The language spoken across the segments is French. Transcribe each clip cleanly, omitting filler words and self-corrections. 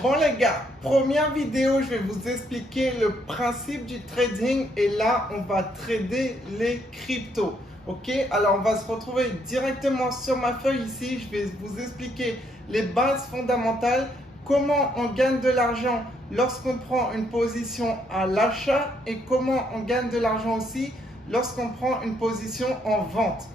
Bon les gars, première vidéo, je vais vous expliquer le principe du trading et là, on va trader les cryptos. Ok, alors on va se retrouver directement sur ma feuille ici. Je vais vous expliquer les bases fondamentales, comment on gagne de l'argent lorsqu'on prend une position à l'achat et comment on gagne de l'argent aussi lorsqu'on prend une position en vente.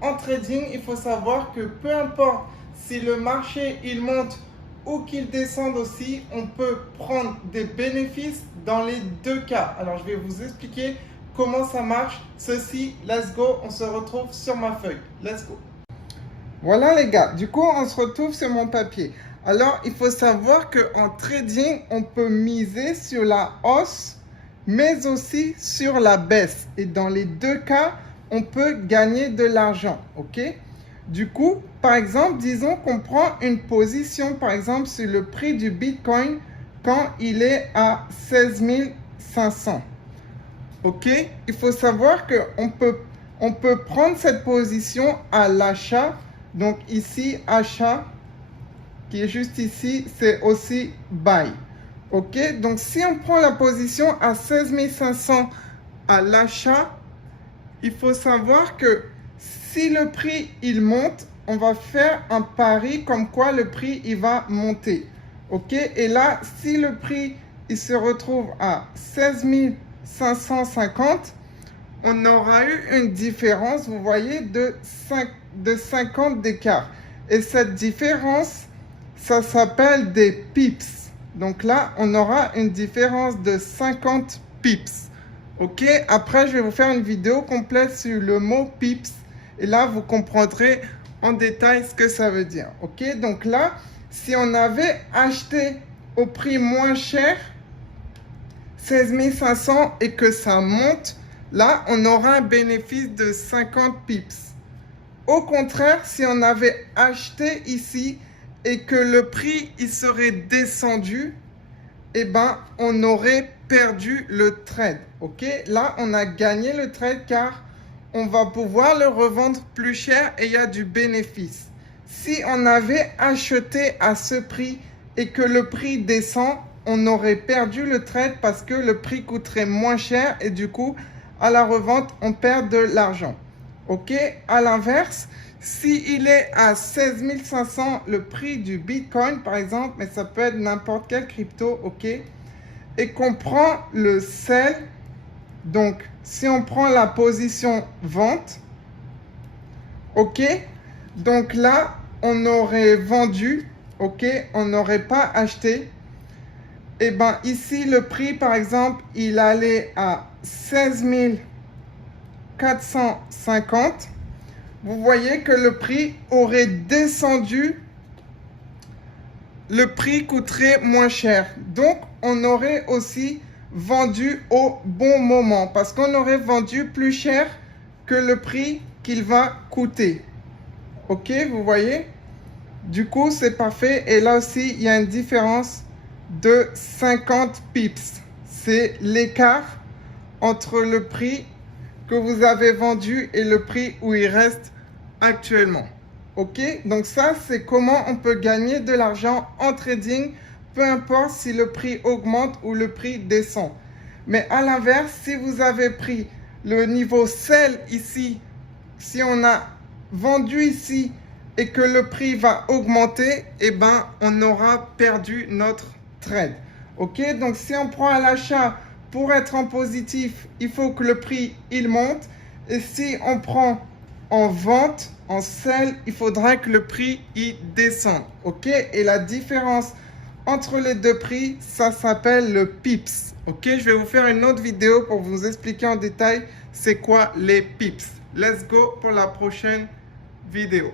En trading, il faut savoir que peu importe si le marché il monte ou qu'il descende aussi, on peut prendre des bénéfices dans les deux cas. Alors, je vais vous expliquer comment ça marche. Ceci, let's go, on se retrouve sur ma feuille. Let's go. Voilà les gars, du coup, on se retrouve sur mon papier. Alors, il faut savoir qu'en trading, on peut miser sur la hausse, mais aussi sur la baisse. Et dans les deux cas, on peut gagner de l'argent, ok? Du coup, par exemple, disons qu'on prend une position, par exemple, sur le prix du Bitcoin quand il est à 16 500. Ok? Il faut savoir qu'on peut prendre cette position à l'achat. Donc ici, achat, qui est juste ici, c'est aussi buy. Ok? Donc si on prend la position à 16 500 à l'achat, il faut savoir que si le prix il monte, on va faire un pari comme quoi le prix il va monter. Ok? Et là, si le prix il se retrouve à 16 550, on aura eu une différence, vous voyez, de 50 d'écart. Et cette différence, ça s'appelle des pips. Donc là, on aura une différence de 50 pips. Ok, après je vais vous faire une vidéo complète sur le mot pips et là vous comprendrez en détail ce que ça veut dire. Ok, donc là, si on avait acheté au prix moins cher, 16 500 et que ça monte, là on aura un bénéfice de 50 pips. Au contraire, si on avait acheté ici et que le prix il serait descendu, eh ben, on aurait perdu le trade. Ok, là, on a gagné le trade car on va pouvoir le revendre plus cher et il y a du bénéfice. Si on avait acheté à ce prix et que le prix descend, on aurait perdu le trade parce que le prix coûterait moins cher et du coup, à la revente, on perd de l'argent. Ok, à l'inverse, s'il est à 16 500 le prix du Bitcoin, par exemple, mais ça peut être n'importe quel crypto, ok, et qu'on prend le sell, donc si on prend la position vente, ok, donc là, on aurait vendu, ok, on n'aurait pas acheté, et bien ici, le prix, par exemple, il allait à 16 450. Vous voyez que le prix aurait descendu, le prix coûterait moins cher. Donc, on aurait aussi vendu au bon moment parce qu'on aurait vendu plus cher que le prix qu'il va coûter. Ok, vous voyez? Du coup, c'est parfait. Et là aussi, il y a une différence de 50 pips. C'est l'écart entre le prix que vous avez vendu et le prix où il reste actuellement. Ok, donc ça c'est comment on peut gagner de l'argent en trading, peu importe si le prix augmente ou le prix descend. Mais à l'inverse, si vous avez pris le niveau sell ici, si on a vendu ici et que le prix va augmenter, eh ben on aura perdu notre trade. Ok, donc si on prend à l'achat pour être en positif, il faut que le prix il monte. Et si on prend en vente, en sell, il faudra que le prix il descende. Ok, et la différence entre les deux prix, ça s'appelle le pips. Ok, je vais vous faire une autre vidéo pour vous expliquer en détail c'est quoi les pips. Let's go pour la prochaine vidéo.